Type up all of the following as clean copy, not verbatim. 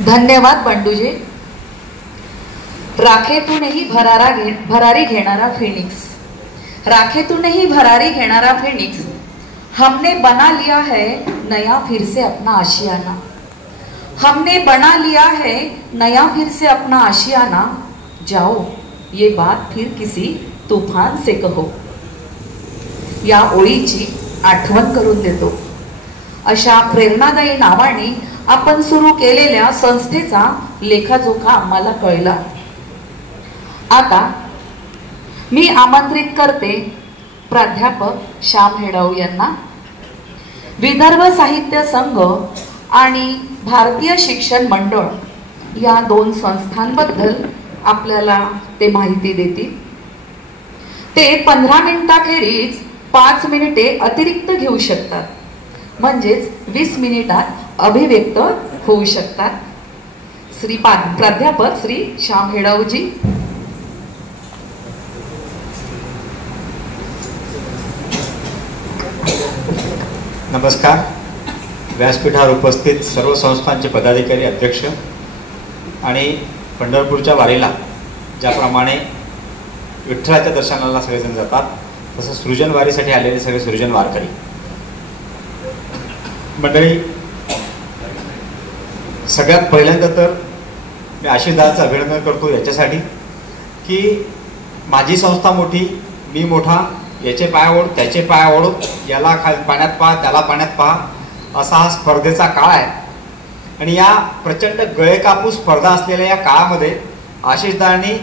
धन्यवाद बंडूजी. राखेतूनही भरारी घेणारा फिनिक्स, राखेतूनही भरारी घेणारा फिनिक्स, हमने बना लिया है नया फिर से अपना आशियाना, हमने बना लिया है नया फिर से अपना आशियाना, जाओ ये बात फिर किसी तूफान से कहो. या ओळीची आठवण करून देतो. अशा प्रेरणादायी नावाने आपण सुरू केलेल्या संस्थेचा लेखाजोखा आम्हाला कळला. आता मी आमंत्रित करते प्राध्यापक श्याम हेडाऊ यांना. विदर्भ साहित्य संघ आणि भारतीय शिक्षण मंडळ या दोन संस्थांबद्दल आपल्याला ते माहिती देतील. ते 15 मिनिटाखेरीज 5 मिनिटे अतिरिक्त घेऊ शकतात, म्हणजेच 20 मिनिटात अभिव्यक्त होऊ शकतात. श्री प्राध्यापक श्री श्याम हेडाऊजी. नमस्कार. व्यासपीठावर उपस्थित सर्व संस्थांचे पदाधिकारी, अध्यक्ष आणि पंढरपूरच्या वारीला ज्याप्रमाणे विठ्ठलाच्या दर्शनाला सगळेजण जातात, तसं सृजन वारीसाठी आलेले सगळे सृजन वारकरी मंडळी, सगळ्यात पहिल्यांदा तर मी आशीर्वादाचं अभिनंदन करतो याच्यासाठी की माझी संस्था मोठी, मी मोठा, याचे पाय ओढ त्याचे पाय ओढ, याला पाण्यात पहा त्याला पाण्यात पहा, असा हा स्पर्धेचा काळ आहे. आणि या प्रचंड गळे कापूस स्पर्धा असलेल्या या काळामध्ये आशिषदारांनी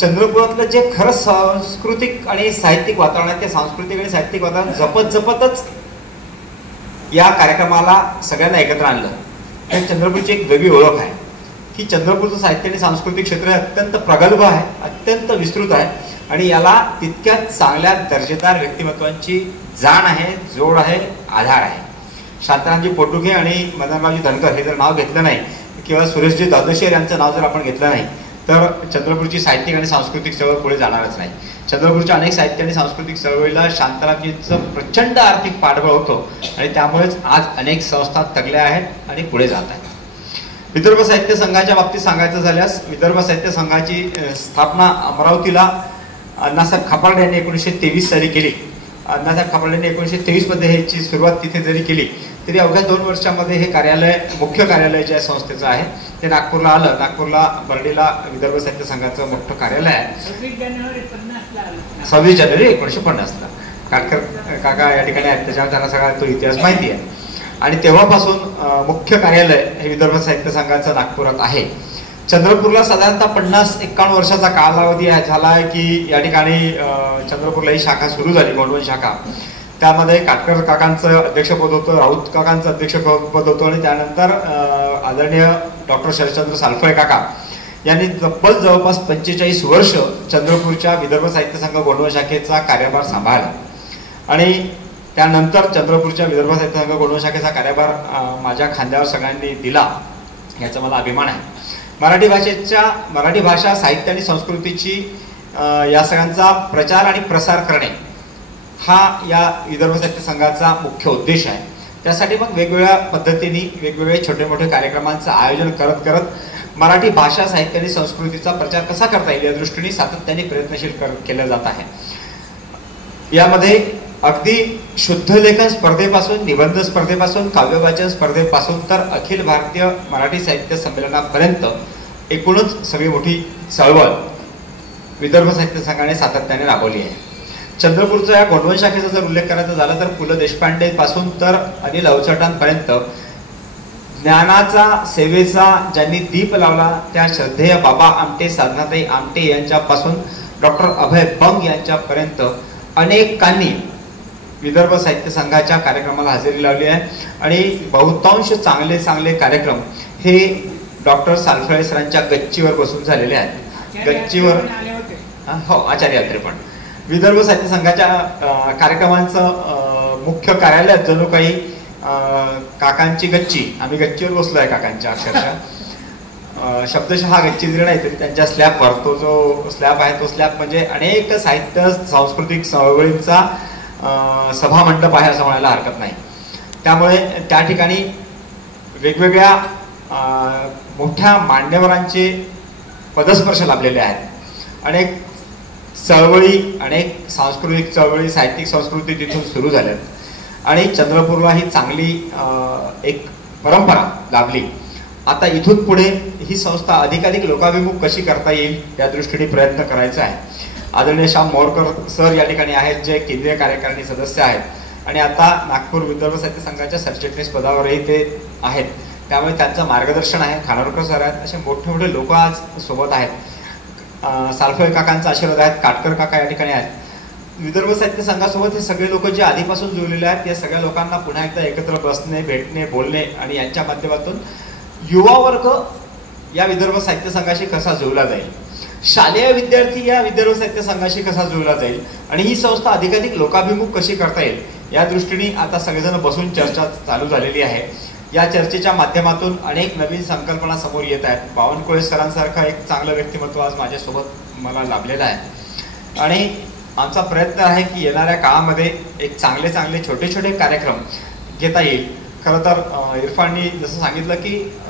चंद्रपुरातलं जे खरं सांस्कृतिक आणि साहित्यिक वातावरण आहे, ते सांस्कृतिक आणि साहित्यिक वातावरण जपत जपतच या कार्यक्रमाला सगळ्यांना एकत्र आणलं. हे चंद्रपूरची एक वेगळी ओळख आहे की चंद्रपूरचं साहित्य आणि सांस्कृतिक क्षेत्र हे अत्यंत प्रगल्भ आहे, अत्यंत विस्तृत आहे आणि याला तितक्याच चांगल्या दर्जेदार व्यक्तिमत्वांची जाण आहे, जोड आहे, आधार आहे. शांतारामजी पोटुखे आणि मदनरावजी धनकर हे जर नाव घेतलं नाही किंवा सुरेशजी दादोशेर यांचं नाव जर आपण घेतलं नाही तर चंद्रपूरची साहित्यिक आणि सांस्कृतिक चळवळ पुढे जाणारच नाही. चंद्रपूरच्या अनेक साहित्य आणि सांस्कृतिक चळवळीला शांतारामजींचं प्रचंड आर्थिक पाठबळ होतं आणि त्यामुळेच आज अनेक संस्था तगल्या आहेत आणि पुढे जात आहेत. विदर्भ साहित्य संघाच्या बाबतीत सांगायचं झाल्यास विदर्भ साहित्य संघाची स्थापना अमरावतीला अण्णासाहेब खापर्डे यांनी 1923 साली केली. अण्णासाहेब खापर्डे यांनी 1923 मध्ये ह्याची सुरुवात तिथे जरी केली तरी अवघ्या 2 वर्षामध्ये हे कार्यालय, मुख्य कार्यालय जे संस्थेचं आहे ते नागपूरला आलं. नागपूरला बर्डीला विदर्भ साहित्य संघाचं मोठं कार्यालय आहे. 26 जानेवारी 1950ला काटकर काका या ठिकाणी आहेत, त्याच्यावर त्यांना सगळा तो इतिहास माहिती आहे. आणि तेव्हापासून मुख्य कार्यालय हे विदर्भ साहित्य संघाचं नागपुरात आहे. चंद्रपूरला साधारणतः 50-51 वर्षाचा कालावधी झाला आहे की या ठिकाणी चंद्रपूरला ही शाखा सुरू झाली, गोंडवन शाखा. त्यामध्ये काटकर काकांचं अध्यक्षपद होतं, राऊत काकांचं अध्यक्षपद होतं आणि त्यानंतर आदरणीय डॉक्टर शरदचंद्र सालफळे काका यांनी तब्बल जवळपास 45 वर्ष चंद्रपूरच्या विदर्भ साहित्य संघ गोंडवन शाखेचा कार्यभार सांभाळला. आणि त्यानंतर चंद्रपूरच्या विदर्भ साहित्य संघ गोंडवन शाखेचा कार्यभार माझ्या खांद्यावर सगळ्यांनी दिला, याचा मला अभिमान आहे. मराठी भाषा साहित्य आणि संस्कृतीची या सगळ्यांचा प्रचार आणि प्रसार करणे हा या विदर्भ साहित्य संघाचा मुख्य उद्देश आहे. त्यासाठी मग वेगवेगळ्या पद्धतीने वेगवेगळे छोटे मोठे कार्यक्रमांचं आयोजन करत करत मराठी भाषा साहित्य आणि संस्कृतीचा प्रचार कसा करता येईल या दृष्टीने सातत्याने प्रयत्नशील केलं जात आहे. यामध्ये अगदी शुद्ध लेखन स्पर्धेपासून, निबंध स्पर्धेपासून, काव्यवाचन स्पर्धेपासून तर अखिल भारतीय मराठी साहित्य संमेलनापर्यंत एकूणच सगळी मोठी चळवळ विदर्भ साहित्य संघाने सातत्याने राबवली आहे. चंद्रपूरच्या या गोंडवन शाखेचा जर उल्लेख करायचा झाला तर पु ल देशपांडे पासून तर अनिल अवचटांपर्यंत ज्ञानाचा, सेवेचा ज्यांनी दीप लावला त्या श्रद्धेय बाबा आमटे, साधनाताई आमटे यांच्यापासून डॉक्टर अभय बंग यांच्यापर्यंत अनेकांनी विदर्भ साहित्य संघाच्या कार्यक्रमाला हजेरी लावली आहे. आणि बहुतांश चांगले चांगले कार्यक्रम हे डॉक्टर सालफळे सरांच्या गच्चीवर बसून झालेले आहेत. गच्चीवर हो, आचार्य यात्रे पण विदर्भ साहित्य संघाच्या कार्यक्रमांचं मुख्य कार्यालय जणू काही काकांची गच्ची. आम्ही गच्चीवर बसलो आहे काकांच्या, अक्षरशः शब्दशः हा गच्ची जरी नाही तरी त्यांच्या स्लॅबवर तो जो स्लॅब आहे तो स्लॅब म्हणजे अनेक साहित्य सांस्कृतिक चळवळींचा सभामंडप आहे असं म्हणायला हरकत नाही. त्यामुळे त्या ठिकाणी वेगवेगळ्या मोठ्या मान्यवरांचे पदस्पर्श लाभलेले आहेत. अनेक चळवळी, अनेक सांस्कृतिक चळवळी, साहित्यिक संस्कृती तिथून सुरू झाल्यात आणि चंद्रपूरला ही चांगली एक परंपरा लाभली. आता इथून पुढे ही संस्था अधिकाधिक लोकाभिमुख कशी करता येईल या दृष्टीने प्रयत्न करायचा आहे. आदरणीय श्याम मोरकर सर या ठिकाणी आहेत, जे केंद्रीय कार्यकारिणी सदस्य आहेत आणि आता नागपूर विदर्भ साहित्य संघाच्या सरचिटणीस पदावरही ते आहेत. त्यामुळे त्यांचं मार्गदर्शन आहे. खानावरकर सर आहेत. असे मोठे मोठे लोक आज सोबत आहेत. सालफळे काकांचा आशीर्वाद आहेत. काटकर काका या ठिकाणी आहेत. विदर्भ साहित्य संघासोबत हे सगळे लोक जे आधीपासून जुळलेले आहेत, या सगळ्या लोकांना पुन्हा एकदा एकत्र बसणे, भेटणे, बोलणे आणि यांच्या माध्यमातून युवा वर्ग या विदर्भ साहित्य संघाशी कसा जुळला जाईल, शालेय विद्यार्थी या विदर्भ साहित्य संघाशी कसा जुळला जाईल आणि ही संस्था अधिकाधिक लोकाभिमुख कशी करता येईल या दृष्टीने आता सगळेजण बसून चर्चा चालू झालेली आहे. या चर्चेच्या माध्यमातून अनेक नवीन संकल्पना समोर येत आहेत. बावनकुळे सरांसारखा एक चांगलं व्यक्तिमत्व आज माझ्यासोबत मला लाभलेलं आहे आणि आमचा प्रयत्न आहे की येणाऱ्या काळामध्ये एक चांगले चांगले छोटे छोटे कार्यक्रम घेता येईल. खरं तर इरफाननी जसं सांगितलं की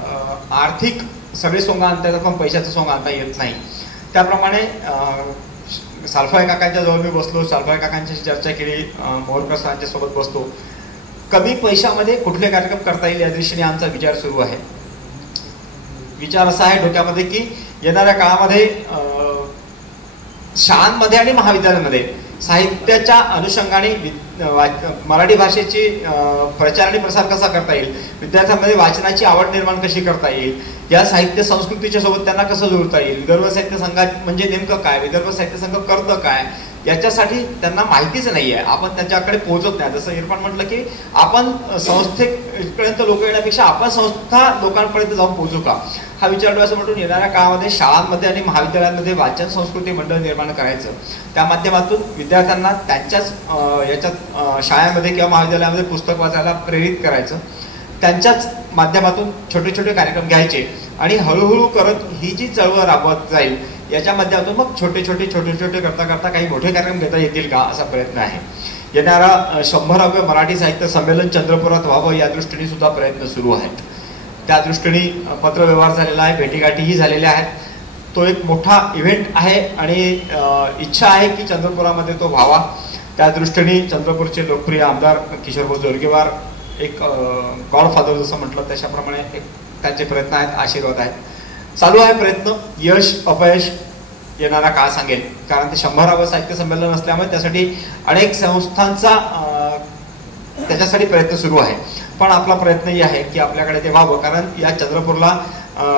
आर्थिक सगळे सोंग आणता येतात पण पैशाचं सोंग आणता येत नाही. त्याप्रमाणे सालफळे काकांच्या जवळ मी बसलो, सालफळे काकांची चर्चा केली, मोरकर सरांच्या सोबत बसतो. कमी पैशामध्ये कुठले कार्यक्रम करता येईल या दृष्टीने आमचा विचार सुरू आहे. विचार असा आहे डोक्यामध्ये की येणाऱ्या काळामध्ये शाळांमध्ये आणि महाविद्यालयांमध्ये साहित्याच्या अनुषंगाने मराठी भाषेची प्रचार आणि प्रसार कसा करता येईल, विद्यार्थ्यांमध्ये वाचनाची आवड निर्माण कशी करता येईल, या साहित्य संस्कृतीच्या सोबत त्यांना कसं जोडता येईल, विदर्भ साहित्य संघात म्हणजे नेमकं काय, विदर्भ साहित्य संघ करतं काय, याच्यासाठी त्यांना माहितीच नाही आहे. आपण त्यांच्याकडे पोहोचत नाही. जसं इरफान म्हटलं की आपण संस्थेपर्यंत लोक येण्यापेक्षा आपण संस्था लोकांपर्यंत जाऊन पोहोचू का, हा विचार डोळ्यासमोर म्हटून येणाऱ्या काळामध्ये शाळांमध्ये आणि महाविद्यालयांमध्ये वाचन संस्कृती मंडळ निर्माण करायचं. त्या माध्यमातून विद्यार्थ्यांना त्यांच्याच याच्यात शाळेमध्ये किंवा महाविद्यालयामध्ये पुस्तक वाचायला प्रेरित करायचं. त्यांच्याच माध्यमातून छोटे छोटे कार्यक्रम घ्यायचे आणि हळूहळू करत ही जी चळवळ राबवत जाईल याच्या माध्यमातून मग छोटे छोटे करता करता काही मोठे कार्यक्रम घेता येतील का असा प्रयत्न आहे. येणारा 100वे मराठी साहित्य संमेलन चंद्रपुरात व्हावं या दृष्टीने सुद्धा प्रयत्न सुरू आहेत. त्या दृष्टीने पत्रव्यवहार झालेला आहे, भेटीगाठीही झालेल्या आहेत. तो एक मोठा इव्हेंट आहे आणि इच्छा आहे की चंद्रपुरामध्ये तो व्हावा. त्या दृष्टीने चंद्रपूरचे लोकप्रिय आमदार किशोरभाऊ जोरगेवार एक गॉडफादर जसं म्हटलं त्याच्याप्रमाणे एक त्यांचे प्रयत्न आहेत, आशीर्वाद आहेत. चालू आहे प्रयत्न. यश अपयश येणारा काळ सांगेल, कारण ते 100वे साहित्य संमेलन असल्यामुळे त्यासाठी अनेक संस्थांचा त्याच्यासाठी प्रयत्न सुरू आहे. पण आपला प्रयत्नही आहे की आपल्याकडे ते व्हावं, कारण या चंद्रपूरला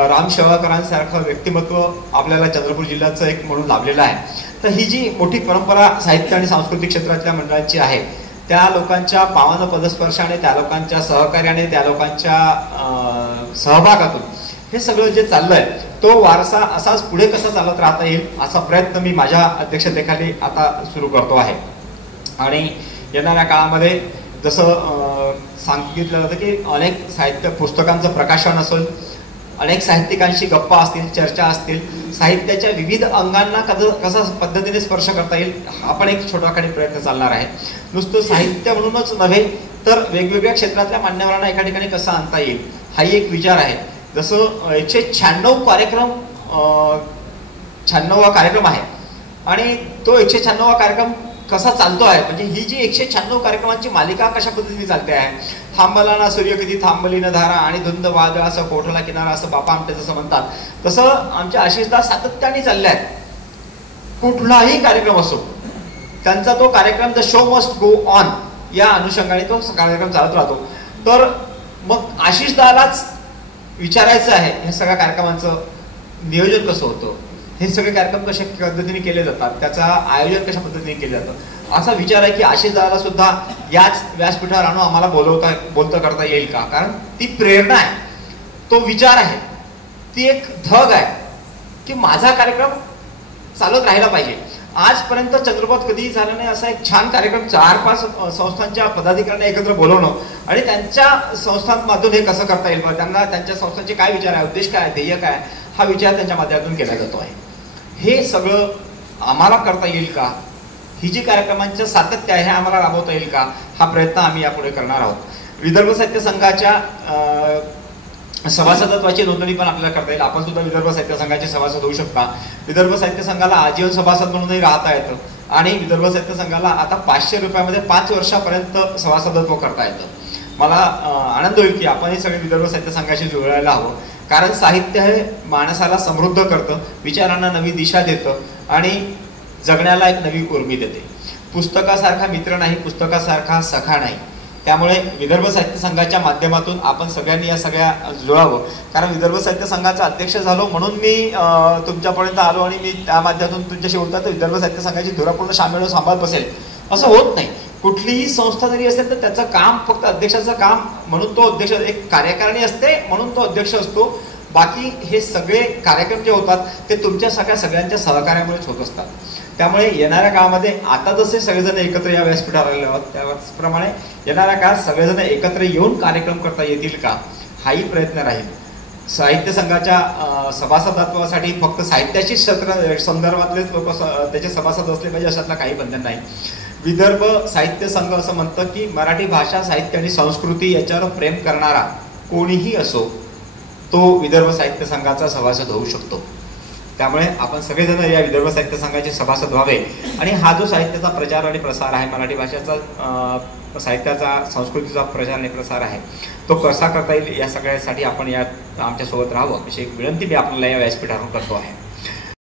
राम शेवाळकरांसारखं व्यक्तिमत्व आपल्याला चंद्रपूर जिल्ह्याचं एक म्हणून लाभलेलं आहे. तर ही जी मोठी परंपरा साहित्य आणि सांस्कृतिक क्षेत्रातल्या मंडळांची आहे, त्या लोकांच्या पावन पदस्पर्शाने, त्या लोकांच्या सहकार्याने, त्या लोकांच्या सहभागातून हे सगळं जे चाललंय तो वारसा असाच पुढे कसा चालत राहता येईल असा प्रयत्न मी माझ्या अध्यक्षतेखाली आता सुरू करतो आहे. आणि येणाऱ्या काळामध्ये जसं सांगितलं जातं की अनेक साहित्य पुस्तकांचं प्रकाशन असेल, अनेक साहित्यिकांशी गप्पा असतील, चर्चा असतील, साहित्याच्या विविध अंगांना कसा पद्धतीने स्पर्श करता येईल हा पण एक छोटाखानी प्रयत्न चालणार आहे. नुसतं साहित्य म्हणूनच नव्हे तर वेगवेगळ्या क्षेत्रातल्या मान्यवरांना एका ठिकाणी कसा आणता येईल हाही एक विचार आहे. जसं 196 कार्यक्रम 96वा कार्यक्रम आहे आणि तो 196वा कार्यक्रम कसा चालतो आहे, म्हणजे ही जी 196 कार्यक्रमांची मालिका कशा पद्धतीने चालते आहे. थांबला ना सूर्य किती थांबली न धारा आणि धुंद वादळ असं कोठला किनारा असं बापा आमटे जसं म्हणतात, तसं आमच्या आशिषदा सातत्याने चालले आहेत. कुठलाही कार्यक्रम असो त्यांचा तो कार्यक्रम the show must go on या अनुषंगाने तो कार्यक्रम चालत राहतो. तर मग आशिषदालाच विचारायचं आहे हे सगळ्या कार्यक्रमांचं नियोजन कसं होतं, हे सगळे कार्यक्रम कशा पद्धतीने केले जातात, त्याचं आयोजन कशा पद्धतीने केलं जातं असा विचार आहे की आशिषदाला सुद्धा याच व्यासपीठावर आणून आम्हाला बोलता करता येईल का, कारण ती प्रेरणा आहे, तो विचार आहे, ती एक धग आहे की माझा कार्यक्रम चालत राहिला पाहिजे. आजपर्यंत चंद्रपुरात कधीही झालं नाही असा एक छान कार्यक्रम 4-5 संस्थांच्या पदाधिकाऱ्यांना एकत्र बोलवणं आणि त्यांच्या संस्थांमधून हे कसं करता येईल, त्यांना त्यांच्या संस्थांचे काय विचार आहे, उद्देश काय, ध्येय काय, हा विचार त्यांच्या माध्यमातून केला जातो आहे. हे सगळं आम्हाला करता येईल का, ही जी कार्यक्रमांचं सातत्य आहे हे आम्हाला राबवता येईल का, हा प्रयत्न आम्ही यापुढे करणार आहोत. विदर्भ साहित्य संघाच्या सभासदत्वाची नोंदणी पण आपल्याला करता येईल. आपण सुद्धा विदर्भ साहित्य संघाचे सभासद होऊ शकता. विदर्भ साहित्य संघाला आजीवन सभासद म्हणूनही राहता येतं आणि विदर्भ साहित्य संघाला आता 500 रुपयामध्ये 5 वर्षापर्यंत सभासदत्व करता येतं. मला आनंद होईल की आपणही सगळे विदर्भ साहित्य संघाशी जोडायला हवं, कारण साहित्य हे माणसाला समृद्ध करतं, विचारांना नवी दिशा देतं आणि जगण्याला एक नवी उर्मी देते. पुस्तकासारखा मित्र नाही, पुस्तकासारखा सखा नाही. त्यामुळे विदर्भ साहित्य संघाच्या माध्यमातून आपण सगळ्यांनी या सगळ्या जुळावं. कारण विदर्भ साहित्य संघाचा अध्यक्ष झालो म्हणून मी तुमच्यापर्यंत आलो आणि मी त्या माध्यमातून तुमच्याशी बोलतात विदर्भ साहित्य संघाची धुरापूर्ण शामिळ सांभाळत बसेल असं होत नाही. कुठलीही संस्था जरी असेल तर त्याचं काम फक्त अध्यक्षाचं काम म्हणून तो अध्यक्ष, एक कार्यकारिणी असते म्हणून तो अध्यक्ष असतो. बाकी हे सगळे कार्यक्रम जे होतात ते तुमच्या सगळ्यांच्या सहकार्यामुळेच होत असतात. त्यामुळे येणाऱ्या काळामध्ये आता जसे सगळेजण एकत्र या व्यासपीठावर आलेले आहोत त्याप्रमाणे येणाऱ्या काळात सगळेजण एकत्र येऊन कार्यक्रम करता येतील का हाही प्रयत्न राहील. साहित्य संघाच्या सभासदत्वासाठी फक्त साहित्याची संदर्भातलेच लोक त्याचे सभासद असले पाहिजे अशातला काही बंधन नाही. विदर्भ साहित्य संघ असं म्हणतं की मराठी भाषा, साहित्य आणि संस्कृती याच्यावर प्रेम करणारा कोणीही असो तो विदर्भ साहित्य संघाचा सभासद होऊ शकतो. त्यामुळे आपण सगळेजण या विदर्भ साहित्य संघाचे सभासद व्हावे आणि हा जो साहित्याचा प्रचार आणि प्रसार आहे, मराठी भाषेचा साहित्याचा संस्कृतीचा प्रचार आणि प्रसार आहे तो कसा करता येईल या सगळ्यासाठी आपण या आमच्यासोबत राहावं अशी एक विनंती मी आपल्याला या व्यासपीठावरून करतो आहे.